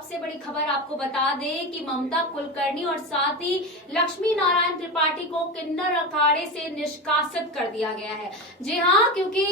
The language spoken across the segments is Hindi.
सबसे बड़ी खबर आपको बता दें कि ममता कुलकर्णी और साथ ही लक्ष्मी नारायण त्रिपाठी को किन्नर अखाड़े से निष्कासित कर दिया गया है। जी हाँ, क्योंकि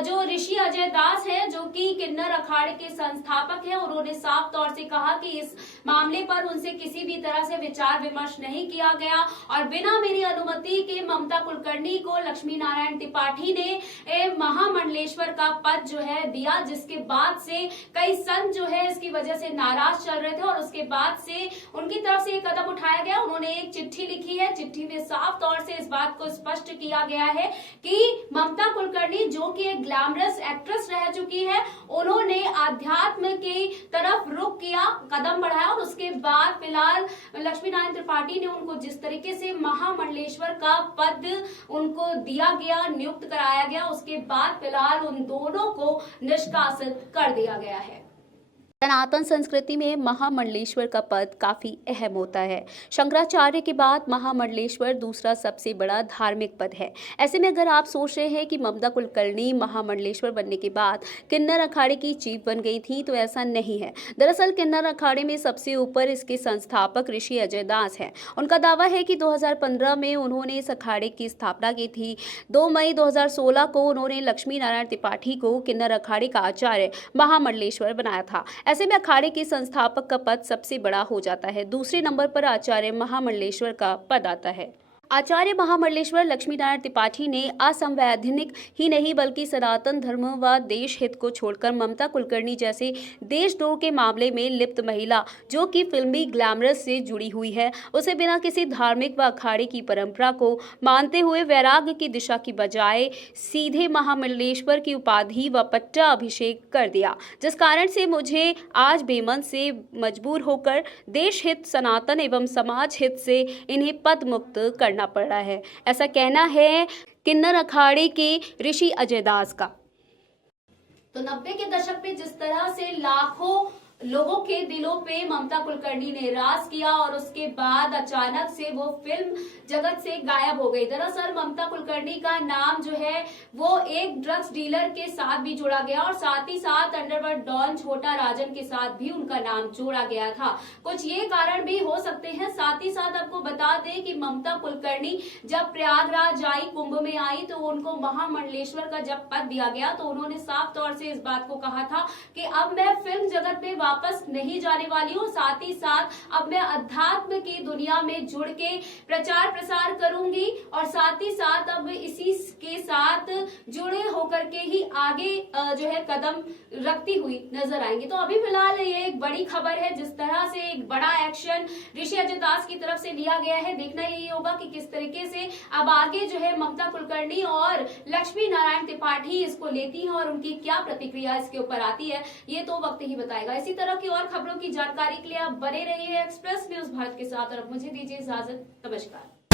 जो ऋषि अजय दास है जो कि किन्नर अखाड़े के संस्थापक हैं, उन्होंने साफ तौर से कहा कि इस मामले पर उनसे किसी भी तरह से विचार विमर्श नहीं किया गया और बिना मेरी अनुमति के ममता कुलकर्णी को लक्ष्मी नारायण त्रिपाठी ने महामंडलेश्वर का पद जो है दिया, जिसके बाद से कई संत जो है इसकी वजह से नाराज चल रहे थे और उसके बाद से उनकी तरफ से एक कदम उठाया गया। उन्होंने एक चिट्ठी लिखी है, चिट्ठी में साफ तौर से इस बात को स्पष्ट किया गया है कि ममता कुलकर्णी जो कि एक ग्लैमरस एक्ट्रेस रह चुकी है, उन्होंने आध्यात्म की तरफ रुख किया, कदम बढ़ाया और उसके बाद फिलहाल लक्ष्मी नारायण त्रिपाठी ने उनको जिस तरीके से महामंडलेश्वर का पद उनको दिया गया, नियुक्त कराया गया, उसके बाद फिलहाल उन दोनों को निष्कासित कर दिया गया है। सनातन संस्कृति में महामंडलेश्वर का पद काफी अहम होता है। शंकराचार्य के बाद महामंडलेश्वर दूसरा सबसे बड़ा धार्मिक पद है। ऐसे में अगर आप सोच रहे हैं कि ममता कुलकर्णी महामंडलेश्वर बनने के बाद किन्नर अखाड़े की चीफ बन गई थी, तो ऐसा नहीं है। दरअसल किन्नर अखाड़े में सबसे ऊपर इसके संस्थापक ऋषि अजय दास हैं। उनका दावा है कि 2015 में उन्होंने इस अखाड़े की स्थापना की थी। 2 मई 2016 को उन्होंने लक्ष्मी नारायण त्रिपाठी को किन्नर अखाड़े का आचार्य महामंडलेश्वर बनाया था। ऐसे में अखाड़े के संस्थापक का पद सबसे बड़ा हो जाता है। दूसरे नंबर पर आचार्य महामंडलेश्वर का पद आता है। आचार्य महामंडलेश्वर लक्ष्मी नारायण त्रिपाठी ने असंवैधानिक ही नहीं बल्कि सनातन धर्म व देश हित को छोड़कर ममता कुलकर्णी जैसे देशद्रोह के मामले में लिप्त महिला जो कि फिल्मी ग्लैमरस से जुड़ी हुई है, उसे बिना किसी धार्मिक व अखाड़े की परंपरा को मानते हुए वैराग्य की दिशा की बजाय सीधे महामंडलेश्वर की उपाधि व पट्टा अभिषेक कर दिया, जिस कारण से मुझे आज बेमन से मजबूर होकर देश हित, सनातन एवं समाज हित से इन्हें पद मुक्त करना पड़ रहा है। ऐसा कहना है किन्नर अखाड़े के ऋषि अजय दास का। तो 90 के दशक में जिस तरह से लाखों लोगों के दिलों पे ममता कुलकर्णी ने राज किया और उसके बाद अचानक से वो फिल्म जगत से गायब हो गई। दरअसल ममता कुलकर्णी का नाम जो है वो एक ड्रग्स डीलर के साथ भी जोड़ा गया और साथ ही साथ अंडरवर्ल्ड डॉन छोटा राजन के साथ भी उनका नाम जोड़ा गया था। कुछ ये कारण भी हो सकते हैं। साथ ही साथ आपको बता दें कि ममता कुलकर्णी जब प्रयागराज आई, कुंभ में आई, तो उनको महामंडलेश्वर का जब पद दिया गया तो उन्होंने साफ तौर से इस बात को कहा था कि अब मैं फिल्म जगत में वापस नहीं जाने वाली हूँ, साथ ही साथ अब मैं अध्यात्म की दुनिया में जुड़ के प्रचार प्रसार करूंगी और साथ ही साथ अब इसी के साथ जुड़े होकर के ही आगे जो है कदम रखती हुई नजर आएंगी। तो अभी फिलहाल ये एक बड़ी खबर है, जिस तरह से एक बड़ा एक्शन ऋषि अजय दास की तरफ से लिया गया है। देखना यही होगा कि किस तरीके से अब आगे जो है ममता कुलकर्णी और लक्ष्मी नारायण त्रिपाठी इसको लेती हैं और उनकी क्या प्रतिक्रिया इसके ऊपर आती है, ये तो वक्त ही बताएगा। इसी तरह की और खबरों की जानकारी के लिए आप बने रहिए एक्सप्रेस न्यूज भारत के साथ और अब मुझे दीजिए इजाजत। नमस्कार।